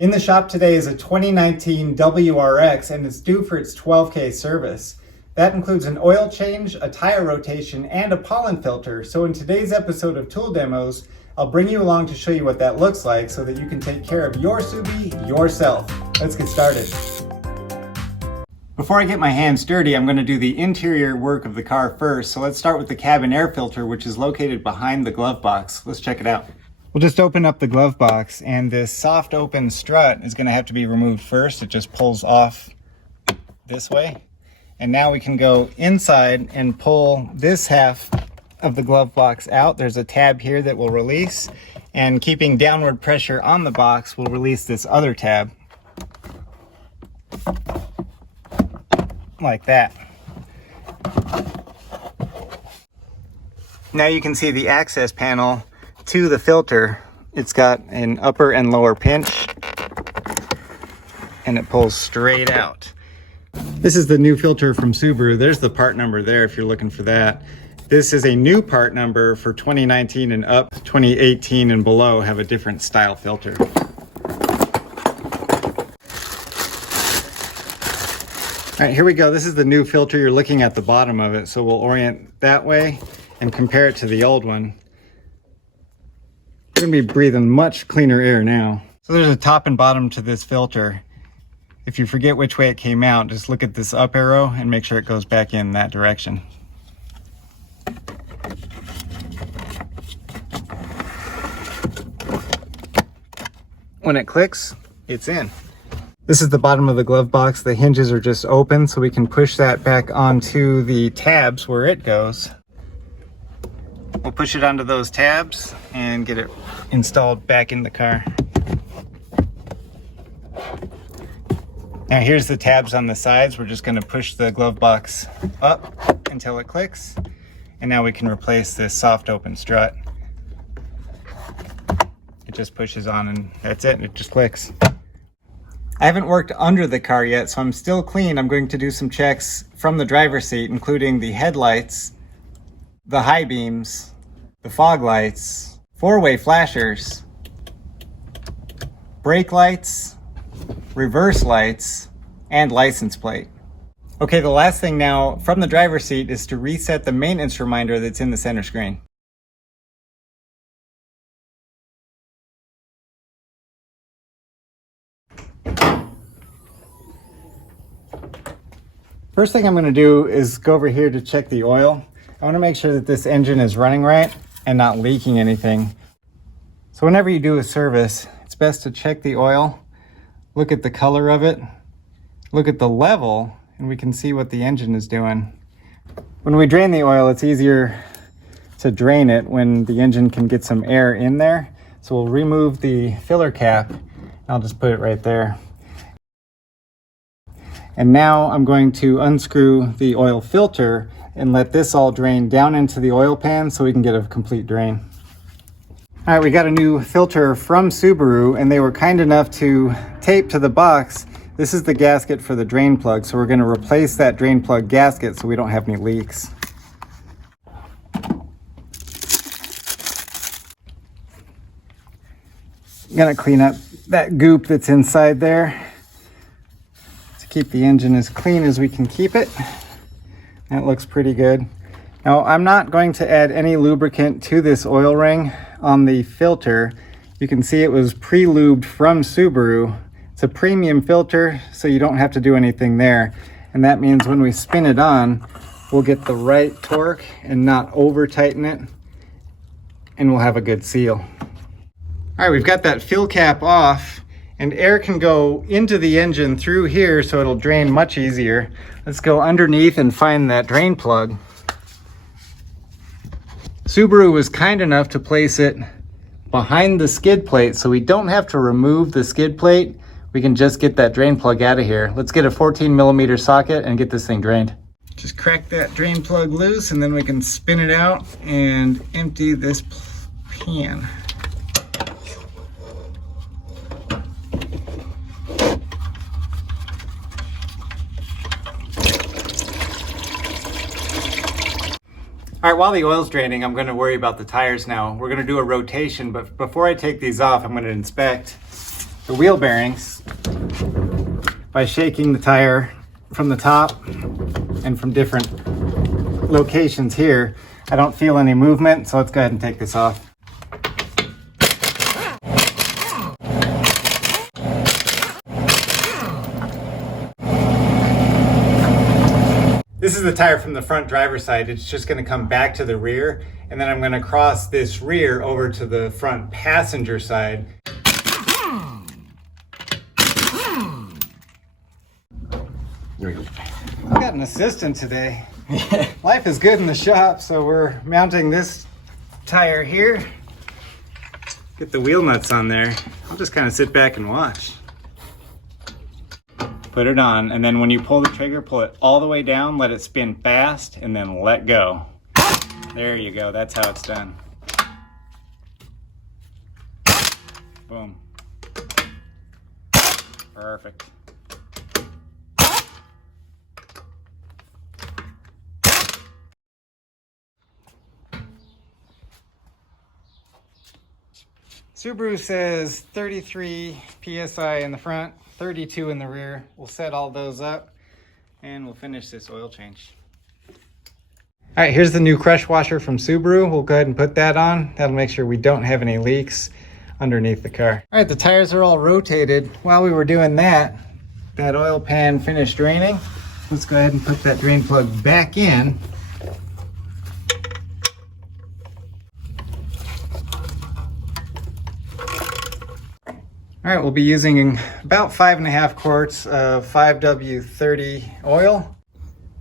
In the shop today is a 2019 WRX and it's due for its 12K service. That includes an oil change, a tire rotation, and a pollen filter. So in today's episode of Tool Demos, I'll bring you along to show you what that looks like so that you can take care of your Subi yourself. Let's get started. Before I get my hands dirty, I'm going to do the interior work of the car first. So let's start with the cabin air filter, which is located behind the glove box. Let's check it out. We'll just open up the glove box, and this soft open strut is going to have to be removed first. It just pulls off this way. And now we can go inside and pull this half of the glove box out. There's a tab here that will release, and keeping downward pressure on the box will release this other tab. Like that. Now you can see the access panel to the filter. It's got an upper and lower pinch, and it pulls straight out. This is the new filter from Subaru. There's the part number there if you're looking for that. This is a new part number for 2019 and up. 2018 and below have a different style filter. All right, here we go. This is the new filter. You're looking at the bottom of it, so we'll orient that way and compare it to the old one. We're gonna be breathing much cleaner air now. So there's a top and bottom to this filter. If you forget which way it came out, just look at this up arrow and make sure it goes back in that direction. When it clicks, it's in. This is the bottom of the glove box. The hinges are just open, so we can push that back onto the tabs where it goes. We'll push it onto those tabs and get it installed back in the car. Now here's the tabs on the sides. We're just going to push the glove box up until it clicks. And now we can replace this soft open strut. It just pushes on and that's it. It just clicks. I haven't worked under the car yet, so I'm still clean. I'm going to do some checks from the driver's seat, including the headlights, the high beams, the fog lights, four-way flashers, brake lights, reverse lights, and license plate. Okay, the last thing now from the driver's seat is to reset the maintenance reminder that's in the center screen. First thing I'm going to do is go over here to check the oil. I want to make sure that this engine is running right and not leaking anything. So whenever you do a service, it's best to check the oil, look at the color of it, look at the level, and we can see what the engine is doing. When we drain the oil, it's easier to drain it when the engine can get some air in there. So we'll remove the filler cap, and I'll just put it right there. And now I'm going to unscrew the oil filter and let this all drain down into the oil pan so we can get a complete drain. All right, we got a new filter from Subaru, and they were kind enough to tape to the box. This is the gasket for the drain plug, so we're going to replace that drain plug gasket so we don't have any leaks. I'm going to clean up that goop that's inside there to keep the engine as clean as we can keep it. That looks pretty good. Now, I'm not going to add any lubricant to this oil ring on the filter. You can see it was pre-lubed from Subaru. It's a premium filter, so you don't have to do anything there. And that means when we spin it on, we'll get the right torque and not over tighten it, and we'll have a good seal. All right, we've got that fill cap off, and air can go into the engine through here, so it'll drain much easier. Let's go underneath and find that drain plug. Subaru was kind enough to place it behind the skid plate, so we don't have to remove the skid plate. We can just get that drain plug out of here. Let's get a 14mm socket and get this thing drained. Just crack that drain plug loose, and then we can spin it out and empty this pan. All right, while the oil's draining, I'm gonna worry about the tires now. We're gonna do a rotation, but before I take these off, I'm gonna inspect the wheel bearings by shaking the tire from the top and from different locations here. I don't feel any movement, so let's go ahead and take this off. This is the tire from the front driver's side. It's just going to come back to the rear, and then I'm going to cross this rear over to the front passenger side. There we go. I've got an assistant today. Life is good in the shop, so we're mounting this tire here. Get the wheel nuts on there. I'll just kind of sit back and watch. Put it on, and then when you pull the trigger, pull it all the way down, let it spin fast, and then let go. There you go, that's how it's done. Boom. Perfect. Subaru says 33 PSI in the front, 32 in the rear. We'll set all those up and we'll finish this oil change. All right, here's the new crush washer from Subaru. We'll go ahead and put that on. That'll make sure we don't have any leaks underneath the car. All right, the tires are all rotated. While we were doing that, that oil pan finished draining. Let's go ahead and put that drain plug back in. All right, we'll be using about 5.5 quarts of 5W30 oil.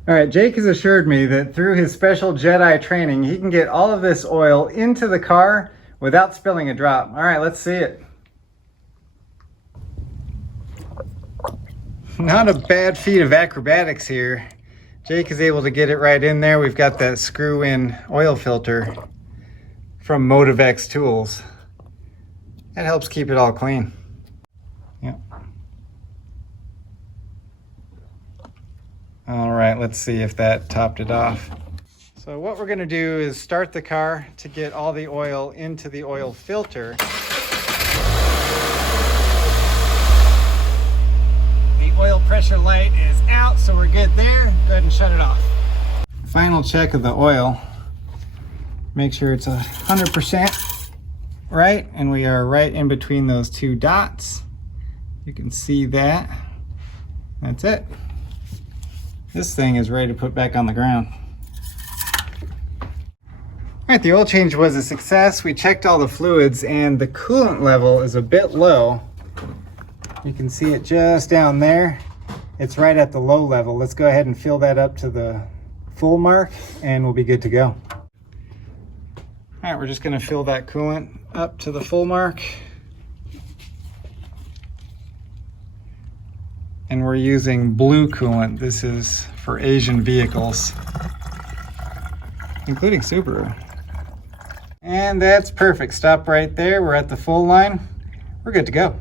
All right, Jake has assured me that through his special Jedi training, he can get all of this oil into the car without spilling a drop. All right, let's see it. Not a bad feat of acrobatics here. Jake is able to get it right in there. We've got that screw-in oil filter from Motivex Tools. That helps keep it all clean. Yep. All right, let's see if that topped it off. So what we're gonna do is start the car to get all the oil into the oil filter. The oil pressure light is out, so we're good there. Go ahead and shut it off. Final check of the oil. Make sure it's 100% right, and we are right in between those two dots. You can see that. That's it. This thing is ready to put back on the ground. All right, the oil change was a success. We checked all the fluids and the coolant level is a bit low. You can see it just down there. It's right at the low level. Let's go ahead and fill that up to the full mark and we'll be good to go. All right, we're just gonna fill that coolant up to the full mark. And we're using blue coolant. This is for Asian vehicles, including Subaru. And that's perfect. Stop right there. We're at the full line. We're good to go. All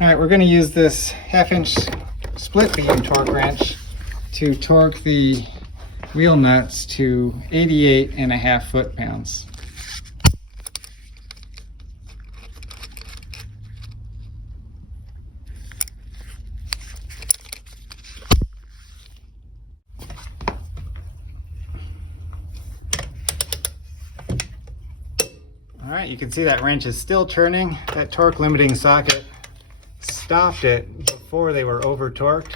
right, we're gonna use this 1/2-inch split beam torque wrench to torque the wheel nuts to 88.5 foot-pounds. All right, you can see that wrench is still turning. That torque limiting socket stopped it before they were over torqued.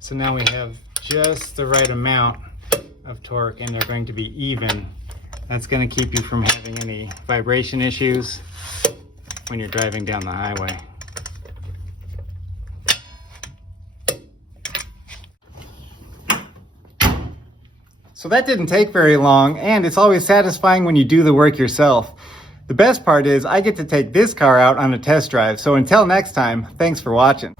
So now we have just the right amount of torque and they're going to be even. That's going to keep you from having any vibration issues when you're driving down the highway. So that didn't take very long, and it's always satisfying when you do the work yourself. The best part is I get to take this car out on a test drive. So until next time, thanks for watching.